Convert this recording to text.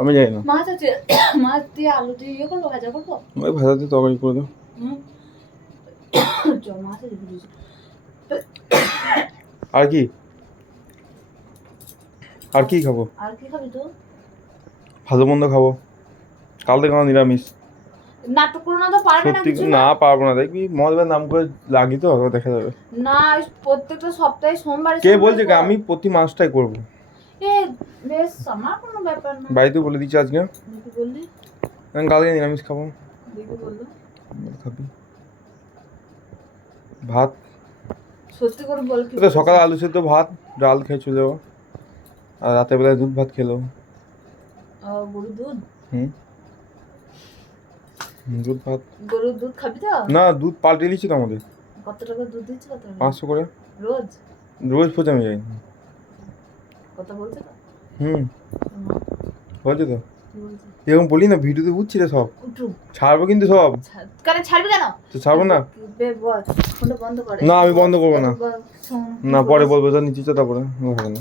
আমি জানি না। মাছ আছে, মাছ দিয়ে আলু দিয়ে ইয়ে করবো, ভাজা করবো। ওই ভাজা দিয়ে তরকারি করে দাও। মাছ আছে বুঝেছি। আর কি আর কি খাবো? আর কি খাবি তো? ভালো মন্দ খাবো। কাল থেকে আমার নিরামিষ। নাটক করো না তো, পারবে না সত্যি কিছু না, পারবো না। দেখবি মহাদেবের নাম করে লাগি তো, দেখা যাবে। না, প্রত্যেকটা সপ্তাহে সোমবার কে বলছে কি আমি প্রতি মাসটাই করবো? এ বেশ, আমার কোনো ব্যাপার না। বাড়িতে বলে দিচ্ছি আজকে দেখি বললি, আমি কালকে নিরামিষ খাবো। দেখি বললো খাবি ভাত? সত্যি করে বল কি? তো সকালে আলু সেদ্ধ ভাত ডাল খেয়ে চলে যাবো, আর রাতের বেলায় দুধ ভাত খেলো। গরুর দুধ? দুধ ভাত। গরুর দুধ খাবি তো? না, দুধ পাল্টে দিচ্ছি তো আমাদের। কত টাকা দুধ দিচ্ছে? কত টাকা? 500 করে রোজ? রোজ খোঁজ আমি যাই। কথা বলছে তো? হয়েছে তো। কি বলছে? এরকম বলি না, ভিডিওতে বুঝছি রে সব। উঠু ছাড়বো কিন্তু সব। কেন ছাড়বি কেন? তো ছাড়বো না। বল, ফোনটা বন্ধ করে। না আমি বন্ধ করবো না। শোন, না পরে বলবো, নিচে তারপরে হবে না।